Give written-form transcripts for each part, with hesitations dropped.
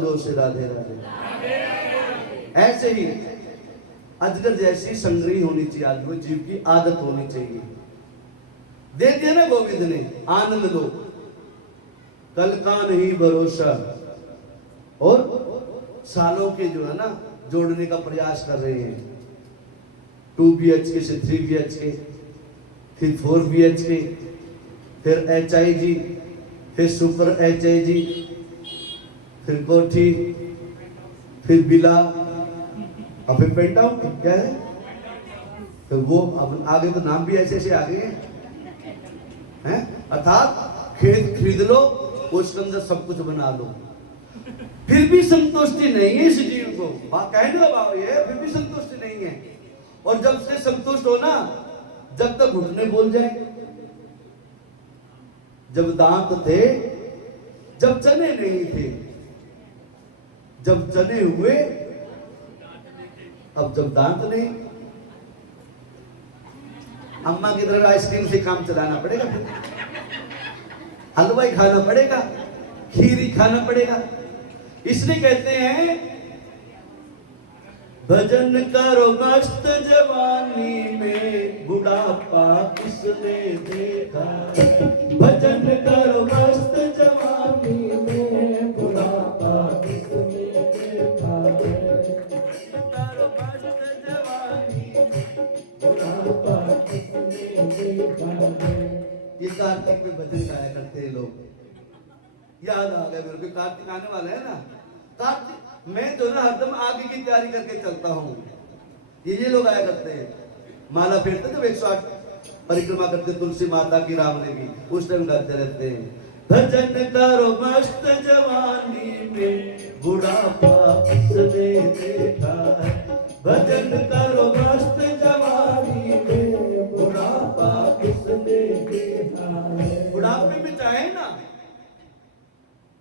जोर से राधे राधे। ऐसे ही अजगर जैसी संग्रही होनी चाहिए आदमी को, जीव की आदत होनी चाहिए। दे दिया ना गोविंद ने, आनंद लो, कल का नहीं भरोसा। और सालों के जो है ना जोड़ने का प्रयास कर रहे हैं, 2 BHK से 3 BHK, फिर 4 BHK, फिर HIG, फिर सुपर HIG, फिर कोठी, फिर बिला, और फिर पेंट आउट क्या है। तो वो अब आगे तो नाम भी ऐसे ऐसे आ गए हैं। अर्थात खेत खरीद लो, उसके अंदर सब कुछ बना लो, फिर भी संतुष्टि नहीं है इस जीव को। कहने का भाव ये, फिर भी संतुष्टि नहीं है। और जब से संतुष्ट हो ना, जब तक घुटने बोल जाए। जब दांत थे, जब चने नहीं थे, जब चने हुए, अब जब दांत नहीं। अम्मा की तरह आइसक्रीम से काम चलाना पड़ेगा, फिर हलवाई खाना पड़ेगा, खीरी खाना पड़ेगा। इसलिए कहते हैं भजन करो मस्त जवानी में, बुढ़ापा किसने देखा। भजन करो मस्त जवानी में, बुढ़ापा किसने देखा। करो मस्त जवानी, बुढ़ापा किसने देखा। ये कार्तिक में भजन गाया करते हैं लोग। याद आ गया मेरे को, कार्तिक आने वाला है ना। कार्तिक मैं तो ना हरदम आगे की तैयारी करके चलता हूँ। ये लोग आया करते हैं, माला फेरते जब 108 परिक्रमा करते तुलसी माता की, राम ने की, उस टाइम गाते रहते हैं भजन करो मस्त जवानी में, बुढ़ापा किसने देखा है। भजन करो मस्त जवानी में, बुढ़ापा किसने देखा है। बुढ़ापे में चाहे ना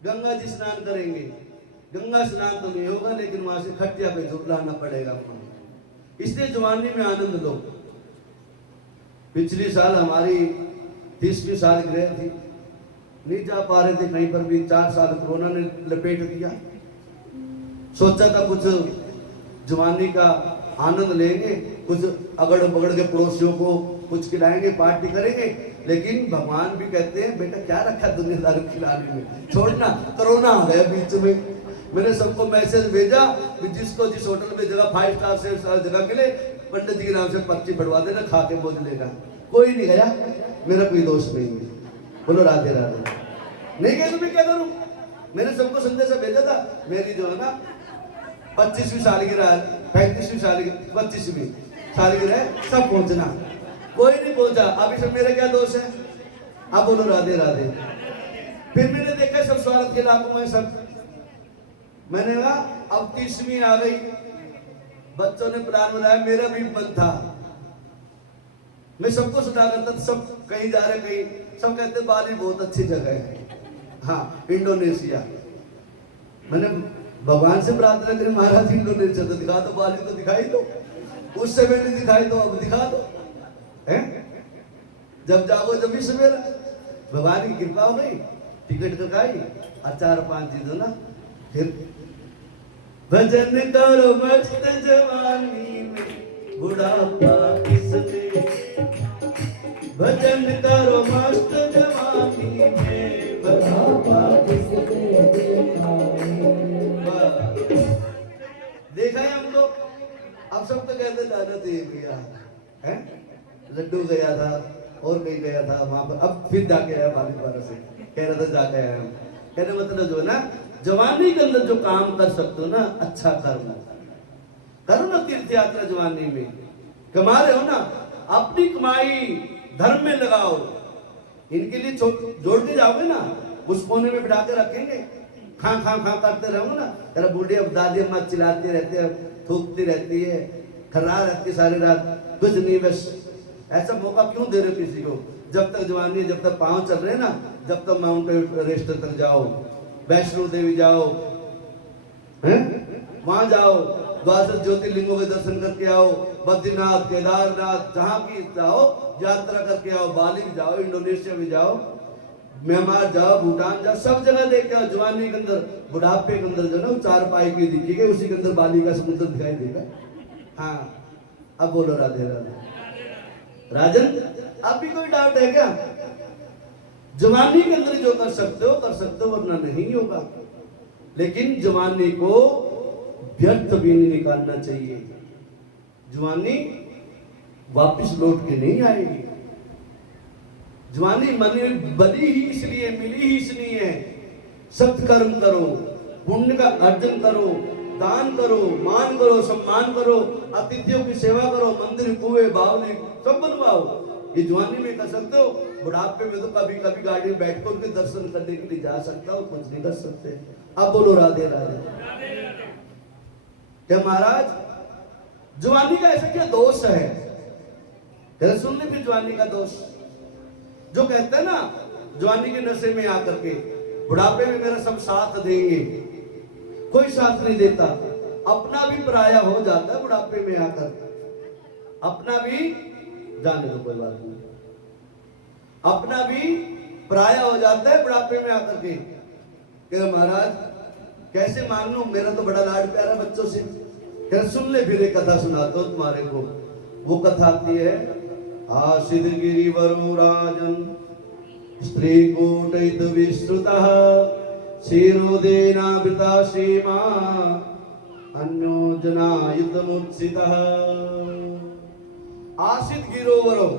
गंगा जी स्नान करेंगे, गंगा स्नान तो नहीं होगा, लेकिन वहां से खटिया पे झुटलाना पड़ेगा। इसलिए जवानी में आनंद लो। पिछली साल हमारी 30वीं सालगिरह थी, नहीं जा पा रहे थे कहीं पर भी, 4 साल कोरोना ने लपेट दिया। सोचा था कुछ जवानी का आनंद लेंगे, कुछ अगड़ बगड़ के पड़ोसियों को कुछ खिलाएंगे, पार्टी करेंगे। लेकिन भगवान भी कहते हैं बेटा क्या रखा दुनियादार खिलाने में, छोड़ना। कोरोना आ गया बीच में। मैंने सबको मैसेज भेजा कि जिसको जिस होटल में जगह 5 स्टार से जगह के लिए पंडित जी के नाम से पर्ची बढ़वा देना, खा के बोझ लेगा। कोई नहीं गया, मेरा कोई दोष नहीं है। बोलो राधे राधे। नहीं गए तो मैं क्या करूं। मैंने सबको संदेश भेजा था, मेरी जो है ना 25वीं सालगिरह, 35वीं सालगिरह, 25वीं सालगिरह, सब पहुंचना। कोई नहीं पहुंचा। अब इसमें मेरे क्या दोष है। अब बोलो राधे राधे। फिर मैंने देखा सब स्वागत के लाभों में सब, मैंने कहा अब 30वीं आ गई, बच्चों ने प्लान बनाया, मेरा भी मन था। मैं सबको सुना करता था, सब कहीं जा रहे कहीं, सब कहते बाली बहुत अच्छी जगह है, हाँ इंडोनेशिया। मैंने भगवान से प्रार्थना करी, महाराज इंडोनेशिया तो दिखा दो, बाली तो दिखाई दो। उस समय नहीं दिखाई दो, अब दिखा दो है। जब जाओ जब भी सवेरा, भगवान की कृपा हो गई, टिकट कटाई और 4-5 दिन ना। फिर भजन करो मस्त जवानी में, बुढ़ापा किसने। भजन करो मस्त जवानी में, बुढ़ापा किसने देखा। देखा है हम लोग। अब सब तो कहते दादा दे भैया है, लड्डू गया था और कहीं गया था वहां पर, अब फिर जाके आया बाली से, कह रहा था जाके आया। कहने मतलब जो है ना, जवानी के अंदर जो काम कर सकते हो ना, अच्छा कर्म करो ना। तीर्थ यात्रा जवानी में कमा रहे हो ना, अपनी कमाई धर्म में लगाओ। इनके लिए जोड़ते जाओगे ना, उस कोने में बिठा के रखेंगे, खा खा खा करते रहोगे ना। तेरा बूढ़ी अब दादी अम्मा चिल्लाती रहती है, थूकती रहती है, खर्रा रहती सारी रात, कुछ नहीं। बस ऐसा मौका क्यों दे रहे हो किसी को। जब तक जवानी, जब तक पांव चल रहे हैं ना, जब तक माउंट एवरेस्ट तक जाओ, वैष्णो देवी जाओ, हैं वहां जाओ, 12 ज्योतिर्लिंगों के दर्शन करके आओ, बद्रीनाथ, केदारनाथ, जहां की जाओ यात्रा करके आओ, बाली भी जाओ, इंडोनेशिया भी जाओ। म्यांमार जाओ, भूटान जाओ, सब जगह देख के जवानी के अंदर, बुढ़ापे के अंदर जो ना चार पाई की दिखेगा, उसी के अंदर बाली का समुद्र दिखाई देगा। हाँ, अब बोलो राधे राधे। राजन, अब भी कोई डाउट है क्या? जवानी के अंदर जो कर सकते हो कर सकते हो, वरना नहीं होगा। लेकिन जवानी को व्यर्थ भी नहीं निकालना चाहिए। जवानी वापस लौट के नहीं आएगी। जवानी बनी ही इसलिए, मिली ही इसलिए है। सत्कर्म करो, पुण्य का अर्जन करो, दान करो, मान करो, सम्मान करो, अतिथियों की सेवा करो, मंदिर कुएं बावली सब बनवाओ। ये जवानी में कर सकते हो। बुढ़ापे में तो कभी कभी गाड़ी में बैठ कर उनके दर्शन करने के लिए जा सकता हो, कुछ नहीं कर सकते। अब बोलो राधे राधे। क्या महाराज, जवानी का ऐसा क्या दोष है? सुन ले फिर जवानी का दोष। जो कहते हैं ना, जवानी के नशे में आकर के बुढ़ापे में मेरा सब साथ देंगे, कोई साथ नहीं देता। अपना भी पराया हो जाता है बुढ़ापे में आकर। अपना भी, जाने दो कोई बात नहीं, अपना भी पराया हो जाता है बुढ़ापे में आकर के। कह महाराज कैसे मान लूं, मेरा तो बड़ा लाड प्यारा बच्चों से। कह सुन ले फिर एक कथा सुनाता हूं तुम्हारे को। वो कथा आती है, आसिद गिरिवरो राजन स्त्री कूटैत विश्रुतः शिरोदेनावृता सीमा अन्योजनायुतमुत्सितः। आसिद गिरोवरो,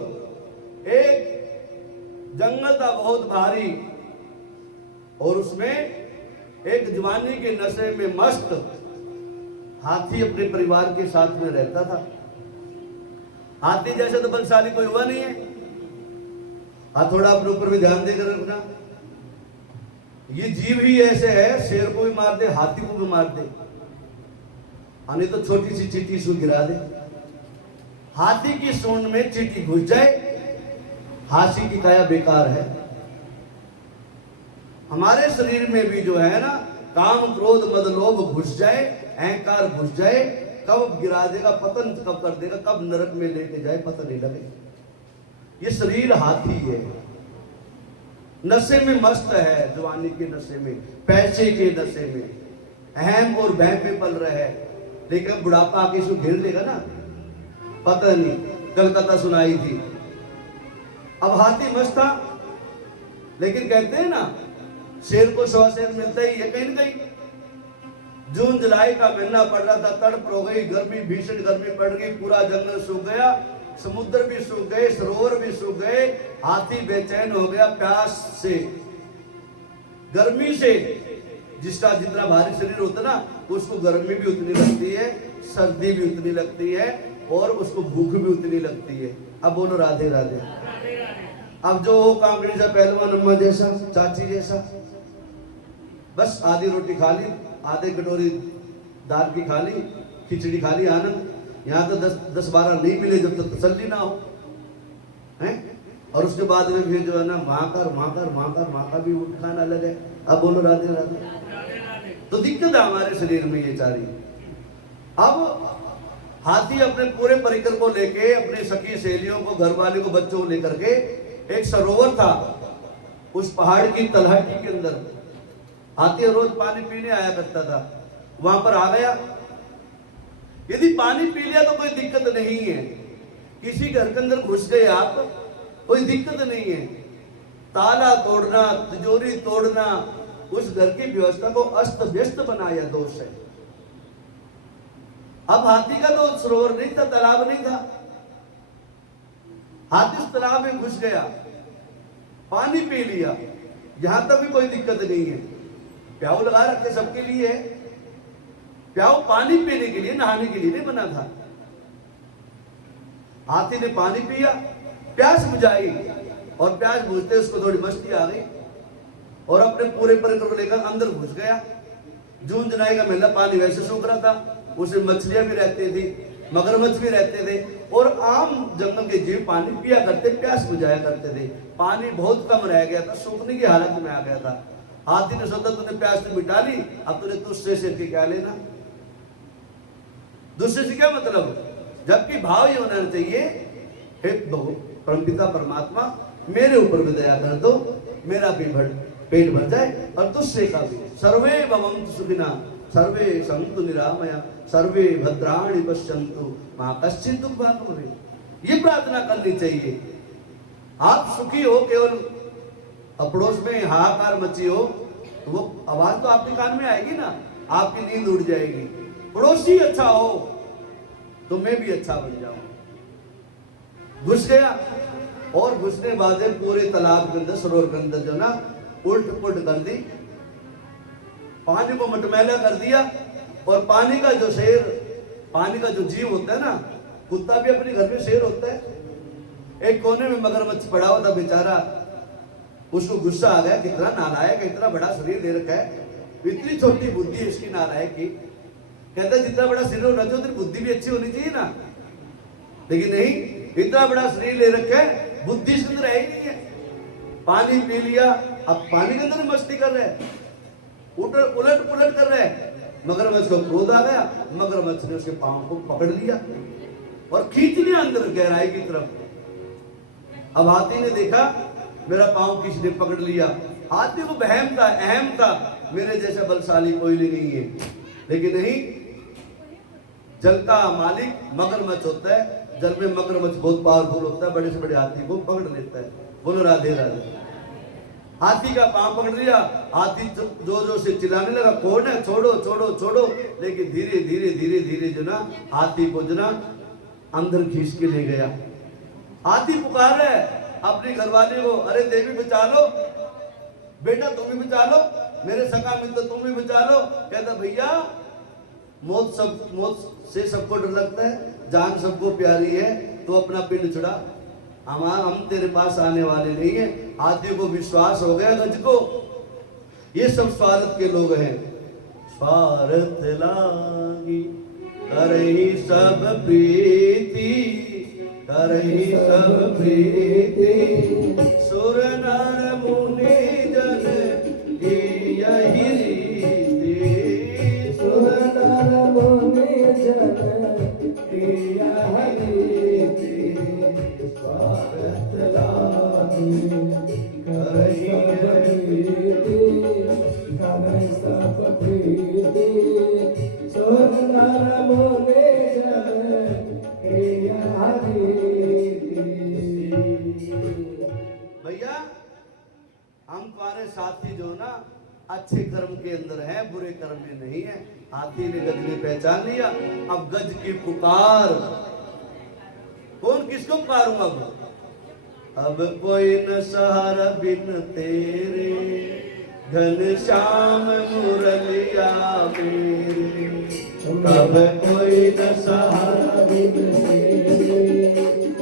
एक जंगल था बहुत भारी, और उसमें एक जवानी के नशे में मस्त हाथी अपने परिवार के साथ में रहता था। हाथी जैसे तो बलशाली कोई हुआ नहीं है। हाँ, थोड़ा अपने ऊपर भी ध्यान देकर रखना। ये जीव ही ऐसे है, शेर को भी मार दे, हाथी को भी मार दे, नहीं तो छोटी सी चींटी इसको गिरा दे। हाथी की सूंड में चींटी घुस जाए, हाथी की काया बेकार है। हमारे शरीर में भी जो है ना, काम क्रोध मद लोभ घुस जाए, अहंकार घुस जाए, कब गिरा देगा, पतन कब कर देगा, कब नरक में लेके जाए पता नहीं लगे। ये शरीर हाथी है, नशे में मस्त है, जवानी के नशे में, पैसे के नशे में, अहम और बहम में पल रहा है। लेकिन बुढ़ापा आके इसको घेर लेगा ना, पता नहीं। कलकत्ता सुनाई थी। अब हाथी मस्त था, लेकिन कहते हैं ना, शेर को 100 शेर मिलता ही है कहीं न कहीं। जून जुलाई का महीना पड़ रहा था, तड़प हो गई, गर्मी, भीषण गर्मी पड़ गई, पूरा जंगल सूख गया, समुद्र भी सूख गए, सरोवर भी सूख गए। हाथी बेचैन हो गया प्यास से, गर्मी से। जिसका जितना भारी शरीर होता ना, उसको गर्मी भी उतनी लगती है, सर्दी भी उतनी लगती है, और उसको भूख भी उतनी लगती है। अब बोलो राधे राधे। अब जो कांकड़ी सा पहलवान अम्मा जैसा, चाची जैसा, बस आधी रोटी खा ली, आधे कटोरी दाल की खा ली, खिचड़ी खा ली, आनंद। यहाँ तो 10-12 नहीं मिले जब तक तसल्ली ना हो, हैं? और उसके बाद में फिर जो है ना, माँ का भी उठ खाना अलग है। अब बोलो राधे राधे। तो दिक्कत है हमारे शरीर में ये सारी। अब हाथी अपने पूरे परिकर को लेके, अपने सखी सहेलियों को, घर वाले को, बच्चों को लेकर के, एक सरोवर था उस पहाड़ की तलहटी के अंदर। हाथी रोज पानी पीने आया करता था, वहां पर आ गया। यदि पानी पी लिया तो कोई दिक्कत नहीं है, किसी घर के अंदर घुस गए आप, कोई दिक्कत नहीं है। ताला तोड़ना, तिजोरी तोड़ना, उस घर की व्यवस्था को अस्त व्यस्त बनाया दोष है। अब हाथी का तो सरोवर नहीं था, तालाब नहीं था। हाथी उस तालाब में घुस गया, पानी पी लिया, यहां तक भी कोई दिक्कत नहीं है। प्याऊ लगा रखे सबके लिए है। प्याऊ पानी पीने के लिए, नहाने के लिए नहीं बना था। हाथी ने पानी पिया, प्यास बुझाई, और प्यास बुझते उसको थोड़ी मस्ती आ गई, और अपने पूरे परिकर को लेकर अंदर घुस गया। जून जुलाई का महीना, पानी वैसे सूख रहा था, उसमें मछलियां भी रहती थी, मगरमच्छ भी रहते थे, और आम जंगल के जीव पानी पिया करते, प्यास बुझाया करते थे। पानी बहुत कम रह गया था, सूखने की हालत में आ गया था। हाथी ने सोचा तूने प्यास तो मिटा ली, अब तूने तुझसे से क्या लेना, दूसरे से क्या मतलब। जबकि भाव ये होना चाहिए, हे परमपिता परमात्मा, मेरे ऊपर भी दया कर दो, मेरा भी पेट भर जाए और दूसरे का भी। सर्वे भवन्तु सुखिना सर्वे सन्तु निरामया सर्वे भद्राणि पश्यन्तु मा कश्चित् दुःखभाग् भवेत्। ये प्रार्थना करनी चाहिए। आप सुखी हो, केवल पड़ोस में हाहाकार मची हो तो वो आवाज तो आपके कान में आएगी ना, आपकी नींद उड़ जाएगी। पड़ोसी अच्छा हो तो मैं भी अच्छा बन जाऊं। घुस गया और घुसने बाद पूरे तालाब के अंदर, सरोवर के अंदर जो ना उल्ट पुल्ट कर दी, पानी को मटमैला कर दिया। और पानी का जो शेर, पानी का जो जीव होता है ना, कुत्ता भी अपने घर में शेर होता है। एक कोने में मगरमच्छ पड़ा हुआ था बेचारा, उसको गुस्सा आ गया, कितना नालायक, इतना बड़ा शरीर दे रखा है, इतनी छोटी बुद्धि है इसकी नालायक की। कहता है जितना बड़ा शरीर होना चाहिए उतनी बुद्धि भी अच्छी होनी चाहिए ना, लेकिन नहीं, इतना बड़ा शरीर ले रखा है, बुद्धि इसके अंदर है ही नहीं है। पानी पी लिया, अब पानी के अंदर मस्ती कर रहे हैं, उलट पुलट कर रहे हैं। मगरमच्छ को क्रोध आ गया, मगरमच्छ ने उसके पांव को पकड़ लिया और खींच लिया अंदर गहराई की तरफ। अब हाथी ने देखा मेरा पांव किसी ने पकड़ लिया। हाथी को बहम था, अहम था, मेरे जैसा बलशाली कोई नहीं है। लेकिन नहीं, जल का मालिक मगरमच्छ होता है। जल में मगरमच्छ बहुत पावरफुल होता है, बड़े से बड़े हाथी को पकड़ लेता है। बोलो राधे राधे। हाथी का पांव पकड़ लिया, हाथी जोर जोर से चिल्लाने लगा, कौन है, छोड़ो छोड़ो छोड़ो। लेकिन धीरे धीरे धीरे धीरे जो ना हाथी को जो ना अंदर खींच के ले गया। हाथी पुकार रहा है अपनी घरवाली को, अरे देवी बचा लो, बेटा तुम भी बचा लो, मेरे सका मित्र तुम भी बचा लो। कहता भैया मौत से सबको डर लगता है, जान सबको प्यारी है, तो अपना पिंड छुड़ा, हम तेरे पास आने वाले नहीं है। हाथी को विश्वास हो गया गज को, ये सब स्वार्थ के लोग हैं। स्वार्थ लागी करही सब प्रीति, करही सब प्रीति, सुर नर मुनि जन यही रीति, सुर नर मुनि जन यही रीति, स्वार्थ लागी करही सब प्रीति, सुर नर मुनि भैया हम तुम्हारे साथी जो ना अच्छे कर्म के अंदर है, बुरे कर्म में नहीं है। हाथी ने गज ने पहचान लिया। अब गज की पुकार, कौन किसको पुकारूं अब कोई न सहारा बिन तेरे, घनश्याम मुरलिया मेरे, अब कोई न सहारा बिन तेरे,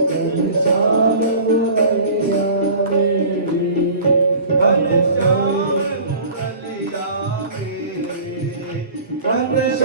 घनश्याम मुरलिया मेरे, घनश्याम मुरलिया मेरे,